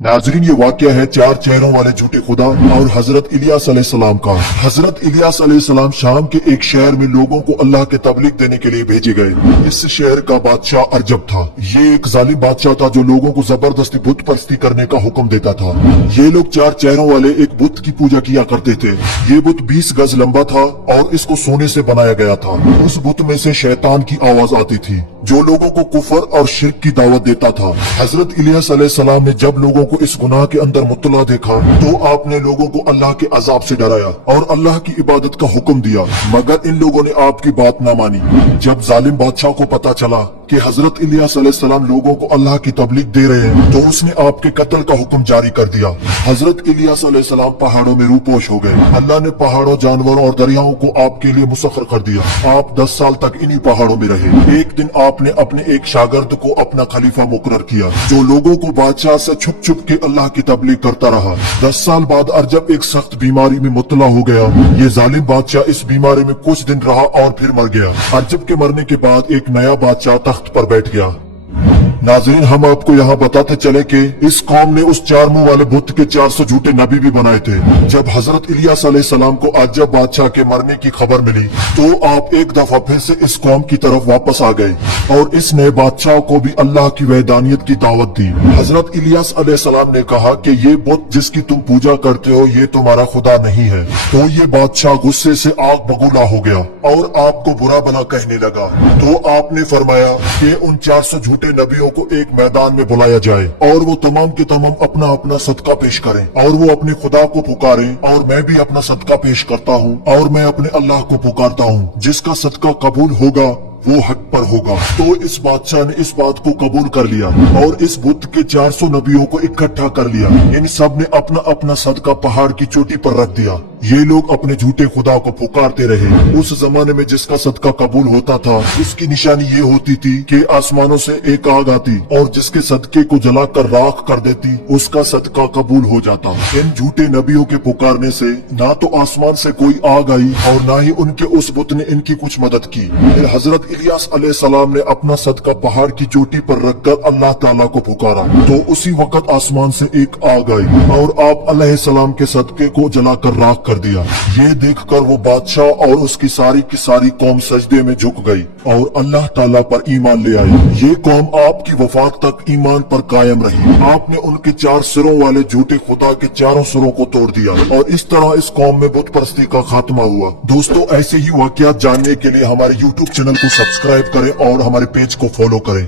नाजरीन, ये वाकया है चार चेहरों वाले झूठे खुदा और हजरत इलियास अलैहिस्सलाम का। हजरत इलियास अलैहिस्सलाम शाम के एक शहर में लोगों को अल्लाह के तबलीग देने के लिए भेजे गए। इस शहर का बादशाह अरजब था। ये एक जालिम बादशाह था जो लोगों को जबरदस्ती बुत परस्ती करने का हुक्म देता था। ये लोग चार चेहरों वाले एक बुत की पूजा किया करते थे। ये बुत 20 गज लंबा था और इसको सोने से बनाया गया था। उस बुत में से शैतान की आवाज आती थी जो लोगों को कुफर और शिर्क की दावत देता था। हजरत इलियास अलैहिस्सलाम ने जब लोगों को इस गुनाह के अंदर मुत्तला देखा तो आपने लोगों को अल्लाह के अजाब से डराया और अल्लाह की इबादत का हुक्म दिया, मगर इन लोगों ने आपकी बात न मानी। जब जालिम बादशाह को पता चला कि हजरत इलियास अलैहिस्सलाम लोगों को अल्लाह की तबलीग दे रहे हैं तो उसने आपके कत्ल का हुक्म जारी कर दिया। हजरत इलियास अलैहिस्सलाम पहाड़ों में रूपोश हो गए। अल्लाह ने पहाड़ों, जानवरों और दरियाओं को आपके लिए मुसख्खर कर दिया। आप 10 साल तक इन्हीं पहाड़ों में रहे। एक दिन आपने अपने एक शागिर्द को अपना खलीफा मुकर्रर किया जो लोगों को बादशाह से छुप छुप के अल्लाह की तबलीग करता रहा। 10 साल बाद अरजब एक सख्त बीमारी में मुब्तला हो गया। ये जालिम बादशाह इस बीमारी में कुछ दिन रहा और फिर मर गया। अरजब के मरने के बाद एक नया बादशाह तख्त पर बैठ गया। नाज़रीन, हम आपको यहाँ बताते चले कि इस कौम ने उस चार मुंह वाले बुत के 400 झूठे नबी भी बनाए थे। जब हजरत इलियास अलैहिस्सलाम को अरजब बादशाह के मरने की खबर मिली तो आप एक दफा फिर से इस कौम की तरफ वापस आ गए और इस नए बादशाह को भी अल्लाह की वहदानियत की दावत दी। हजरत इलियास अलैहिस्सलाम ने कहा कि ये बुत जिसकी तुम पूजा करते हो ये तुम्हारा खुदा नहीं है। तो ये बादशाह गुस्से से आग बगूला हो गया और आपको बुरा भला कहने लगा। तो आपने फरमाया कि उन 400 झूठे नबियों को एक मैदान में बुलाया जाए और वो तमाम के तमाम अपना अपना सदका पेश करें और वो अपने खुदा को पुकारें और मैं भी अपना सदका पेश करता हूँ और मैं अपने अल्लाह को पुकारता हूँ। जिसका सदका कबूल होगा वो हक पर होगा। तो इस बादशाह ने इस बात को कबूल कर लिया और इस बुत के 400 नबियों को इकट्ठा कर लिया। इन सब ने अपना अपना सदका पहाड़ की चोटी पर रख दिया। ये लोग अपने झूठे खुदा को पुकारते रहे। उस जमाने में जिसका सदका कबूल होता था उसकी निशानी ये होती थी कि आसमानों से एक आग आती और जिसके सदके को जलाकर राख कर देती उसका सदका कबूल हो जाता। इन झूठे नबियों के पुकारने से ना तो आसमान से कोई आग आई और ना ही उनके उस बुत ने इनकी कुछ मदद की। फिर हजरत इलियास अलैहिस्सलाम ने अपना सदका पहाड़ की चोटी पर रखकर अल्लाह ताला को पुकारा तो उसी वक्त आसमान से एक आग आई और आप अलैहिस्सलाम के सदके को जलाकर राख कर दिया। ये देखकर वो बादशाह और उसकी सारी की सारी कौम सजदे में झुक गई और अल्लाह ताला पर ईमान ले आई। ये कौम आपकी वफात तक ईमान पर कायम रही। आपने उनके 4 सिरों वाले झूठे खुदा के चारों सिरों को तोड़ दिया और इस तरह इस कौम में बुत परस्ती का खात्मा हुआ। दोस्तों, ऐसे ही वाकयात जानने के लिए हमारे YouTube चैनल को सब्सक्राइब करें और हमारे पेज को फॉलो करें।